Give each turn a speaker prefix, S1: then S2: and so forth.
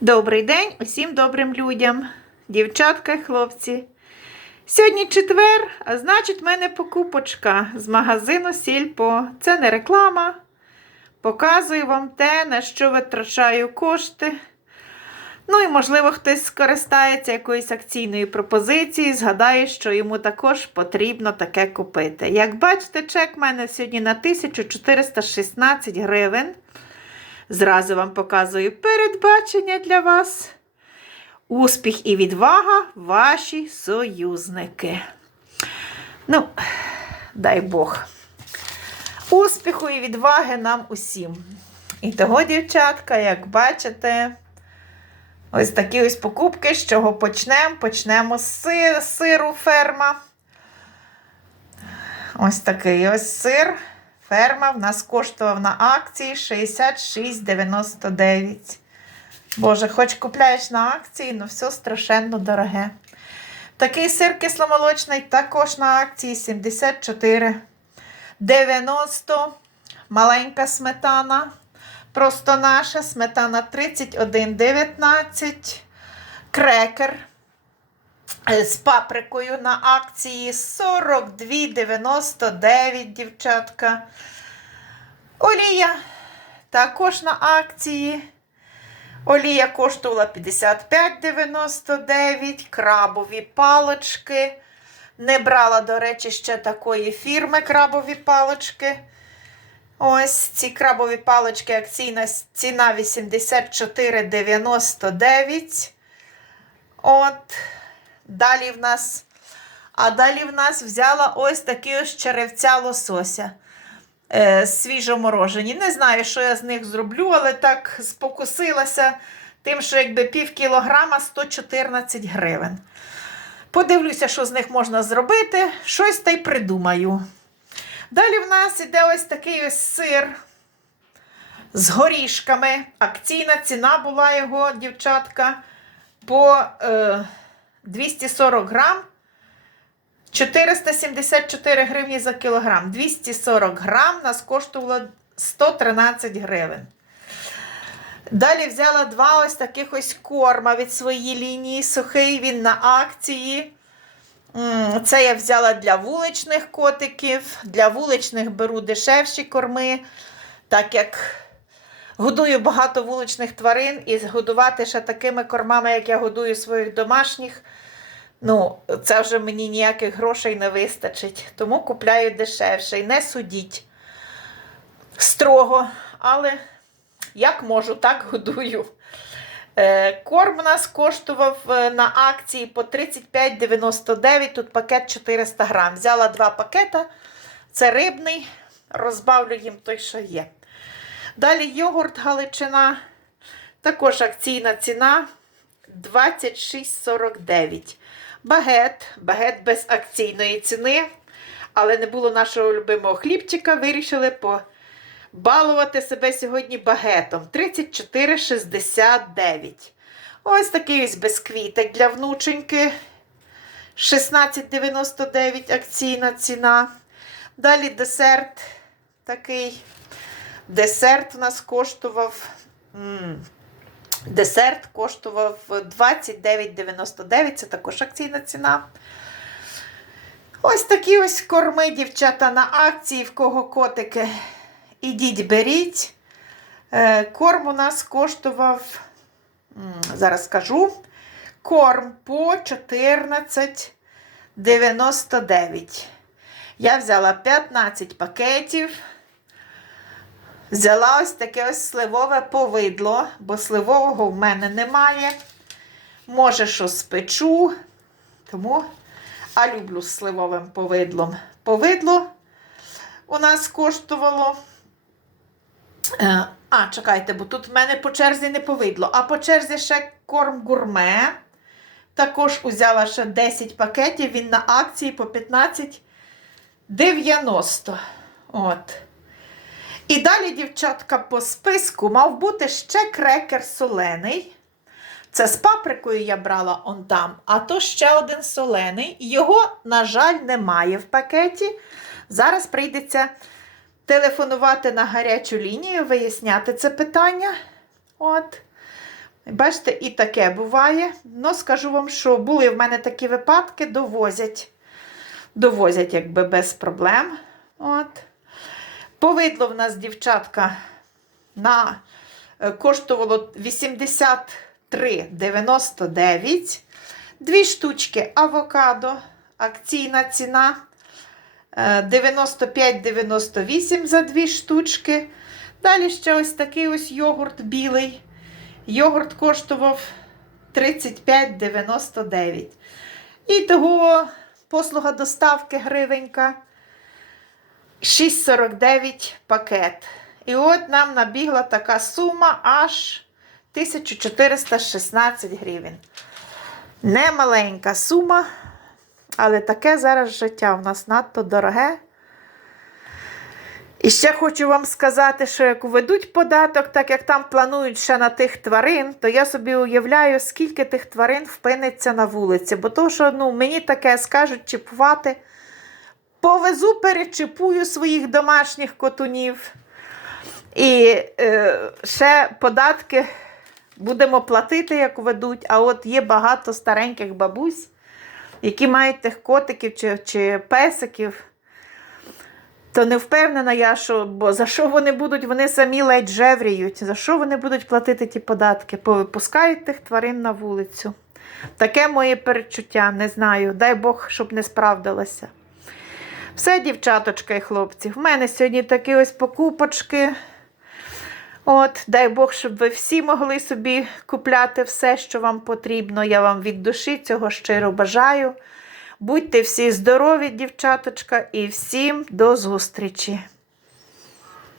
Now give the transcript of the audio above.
S1: Добрий день усім добрим людям, дівчатка і хлопці. Сьогодні четвер, а значить, в мене покупочка з магазину Сільпо. Це не реклама. Показую вам те, на що витрачаю кошти. Ну і, можливо, хтось скористається якоюсь акційною пропозицією, згадає, що йому також потрібно таке купити. Як бачите, чек в мене сьогодні на 1416 гривень. Зразу вам показую передбачення для вас. Успіх і відвага ваші союзники. Ну, дай Бог. Успіху і відваги нам усім. І того, дівчатка, як бачите, ось такі ось покупки, з чого почнемо. Почнемо з сир, сиру ферма. Ось такий ось сир. Ферма в нас коштував на акції 66,99. Боже, хоч купляєш на акції, ну все страшенно дороге. Такий сир кисломолочний також на акції 74,90. Маленька сметана. Просто наша сметана 31,19. Крекер з паприкою на акції 42,99, дівчатка. Олія також на акції. Олія коштувала 55,99, крабові палички. Не брала, до речі, ще такої фірми крабові палички. Ось ці крабові палички, акційна ціна 84,99. От. Далі в нас. А далі в нас взяла ось такі ось черевця лосося. Е, свіжоморожені. Не знаю, що я з них зроблю, але так спокусилася тим, що якби пів кілограма 114 гривень. Подивлюся, що з них можна зробити, щось та й придумаю. Далі в нас іде ось такий ось сир з горішками. Акційна ціна була його, дівчатка, по е, 240 грам. 474 гривні за кілограм. 240 грам нас коштувало 113 гривень. Далі взяла два ось таких ось корма від своєї лінії сухий. Він на акції. Це я взяла для вуличних котиків. Для вуличних беру дешевші корми, так як годую багато вуличних тварин, і годувати ще такими кормами, як я годую своїх домашніх. Ну, це вже мені ніяких грошей не вистачить. Тому купляю дешевше. І не судіть строго, але як можу, так годую. Е, Корм у нас коштував е, на акції по 35,99. Тут пакет 400 грам. Взяла два пакета. Це рибний, розбавлю їм той, що є. Далі йогурт Галичина. Також акційна ціна 26,49. Багет, багет без акційної ціни. Але не було нашого любимого хлібчика. Вирішили побалувати себе сьогодні багетом. 34,69. Ось такий ось безквітик для внученьки. 16,99 акційна ціна. Далі десерт такий. Десерт у нас коштував. Десерт коштував 29,99, це також акційна ціна. Ось такі ось корми, дівчата, на акції, в кого котики. Ідіть, беріть. Е, Корм у нас коштував, зараз скажу, корм по 14,99. Я взяла 15 пакетів. Взяла ось таке ось сливове повидло, бо сливового в мене немає. Може, що спечу. Тому, а люблю з сливовим повидлом. Повидло у нас коштувало. Е, А, чекайте, бо тут в мене по черзі не повидло. А по черзі ще корм гурме. Також узяла ще 10 пакетів. Він на акції по 15,90. От. І далі, дівчатка, по списку мав бути ще крекер солений. Це з паприкою я брала он там, а то ще один солений. Його, на жаль, немає в пакеті. Зараз прийдеться телефонувати на гарячу лінію, виясняти це питання. От. Бачите, і таке буває. Ну, скажу вам, що були в мене такі випадки, довозять. Довозять, якби без проблем. От. Повидло в нас дівчатка на е, коштувало 83,99. Дві штучки авокадо, акційна ціна е, 95,98 за дві штучки. Далі ще ось такий ось йогурт білий. Йогурт коштував 35,99. І того послуга доставки гривенька 6,49 пакет. І от нам набігла така сума аж 1416 гривень. Немаленька сума, але таке зараз життя в нас надто дороге. І ще хочу вам сказати, що як ведуть податок, так як там планують ще на тих тварин, то я собі уявляю, скільки тих тварин впинеться на вулиці. Бо то, що ну, мені таке скажуть чіпувати, повезу, перечіпую своїх домашніх котунів. І е, ще податки будемо платити, як ведуть. А от є багато стареньких бабусь, які мають тих котиків чи, чи песиків. То не впевнена я, що бо за що вони будуть, вони самі ледь жевріють. За що вони будуть платити ті податки? Повипускають тих тварин на вулицю. Таке моє перечуття, не знаю. Дай Бог, щоб не справдилося. Все, дівчаточка і хлопці, в мене сьогодні такі ось покупочки. От, дай Бог, щоб ви всі могли собі купляти все, що вам потрібно. Я вам від душі цього щиро бажаю. Будьте всі здорові, дівчаточка, і всім до зустрічі!